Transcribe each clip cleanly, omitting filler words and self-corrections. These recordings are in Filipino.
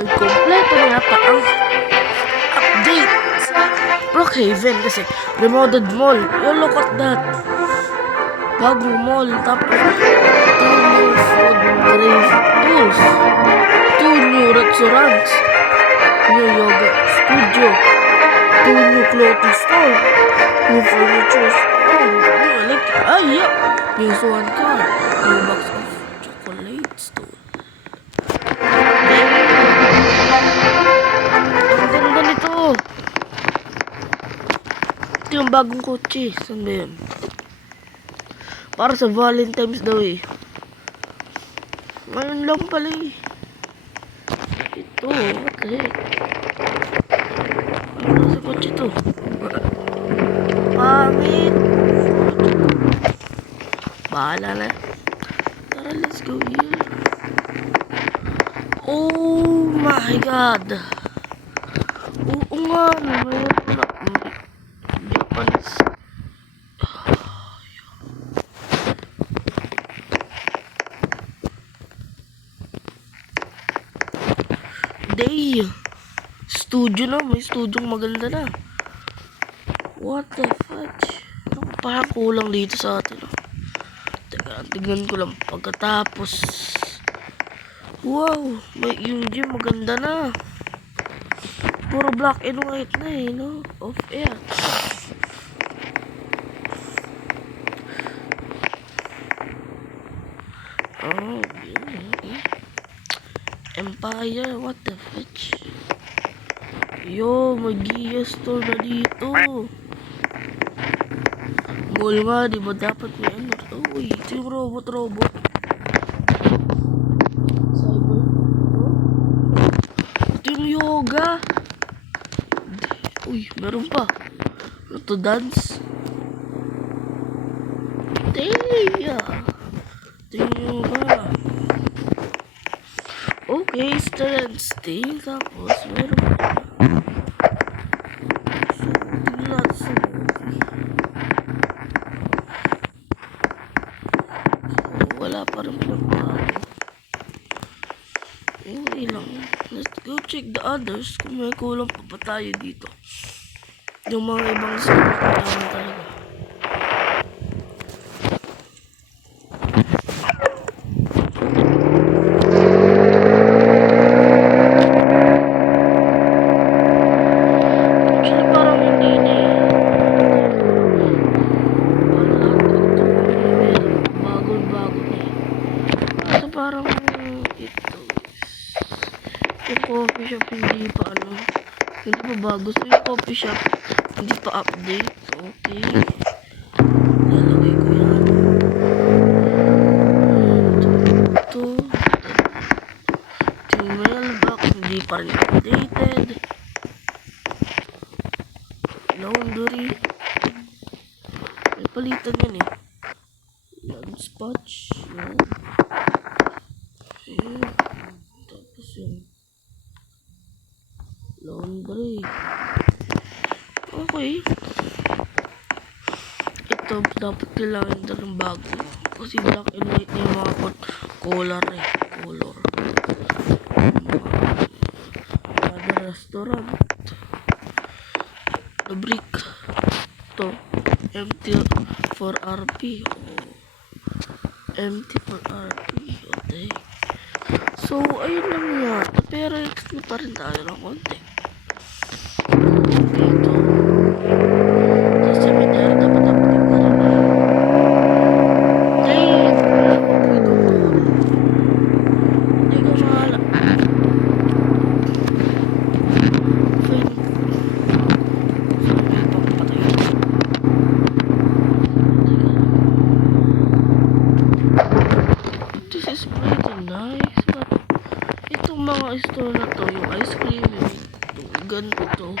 ay kompleto na yata ang update sa Brookhaven kasi remodeled mall. You look at that. Bagong mall. Tapos 2 new food grave tools. 2 new restaurants. New yoga studio. 2 new clothing store. New furniture store. New electric. Yeah. New swan car. New box of chocolate store. Ang ganda nito. Ito yung bagong kotse. Saan ba yun? Para sa Valentine's daw eh. Ngayon lang pala eh. Ito, what the heck? Ano sa kotse ito? Pangit. Bahala na. Tara, let's go here. Oh my god. Oo nga, mayroon na. Japanese. Day. Studio na. May studio maganda na. What the fudge? Parang kulang dito sa atin. Teka, tignan ko lang pagkatapos. Wow. Yung gym maganda na. Puro black and white na eh, no? Off air. Oh, Empire, what the fetch? Yo, mag-Gia store na dito. Mall nga, di ba dapat may ano? Uy, ito yung robot. Cyber. Ito yung yoga. Uy, meron pa. Ano to, dance? Damn. Ito yung yoga. Okay, stand still. Tapos, meron pa. So, tingnan natin sa movie. So, wala pa rin pinagbago. Okay lang. Let's go check the others kung may kulang pa ba tayo dito. Yung mga ibang store naman talaga. Actually, parang hindi na eh. Bago na eh. Kasi parang ito yung coffee shop hindi pa ano. Hindi pa bago. So yung coffee shop hindi pa update. Okay. Lalagay ko yan. Ito. Yung mailbox hindi pa rin updated. Laundry. May palitan yan eh. Lunch pouch. Yan. Ayan. Tapos yung laundry. Okay. Ito dapat kailangan ito ng bago. Kasi black and white na yung mga color eh. Color. Ada restaurant. The brick. Ito. Empty for RP. Oh. Empty for RP. Okay. So, ayun lang yata. Pero explain pa rin tayo ng konti. Dito. Sa cemetery dapat update na rin eh. Dave! Hindi ko mahala. Fine. So, may papatay. This is pretty nice. But itong mga store na to, yung ice cream, yung ganito,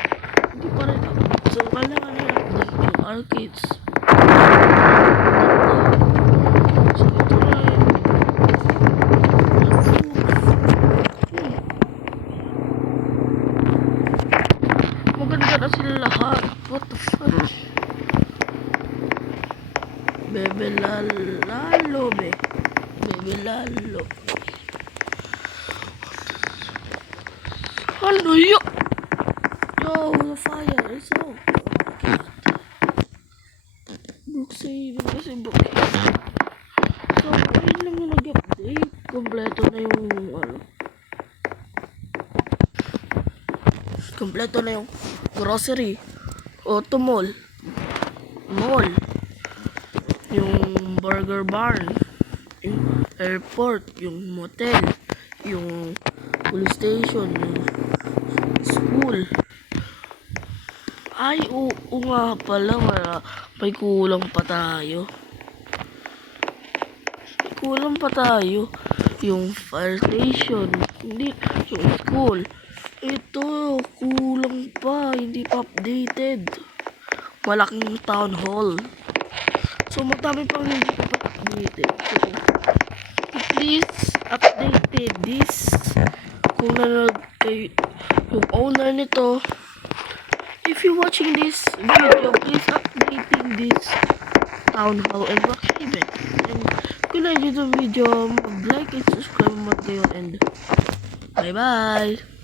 hindi pa rin update. So, kailangan na update yung arcades. So, ito na yun. Maganda na sila lahat. What the fudge? Bebe lalo, be. Bebe lalo. Ano yun? Yo, the fire is so. Brookhaven kasi Brookhaven. So, ayun lang yung nag-update. Kompleto na yung ano. Kompleto na yung grocery. Auto mall. Mall. Yung burger barn. Yung airport. Yung motel. Yung police station. Yung school. Ay, oo nga pala. May kulang pa tayo. May kulang pa tayo. Yung fire station. Hindi. Yung school. Ito, kulang pa. Hindi pa updated. Malaking town hall. So, madami pang hindi pa updated. So, please updated this. Kung nanonood kayo, yung owner nito, if you're watching this video, please updating this town hall and Brookhaven. And kung na-enjoy yung video, mag-like and subscribe mo kayo and bye-bye!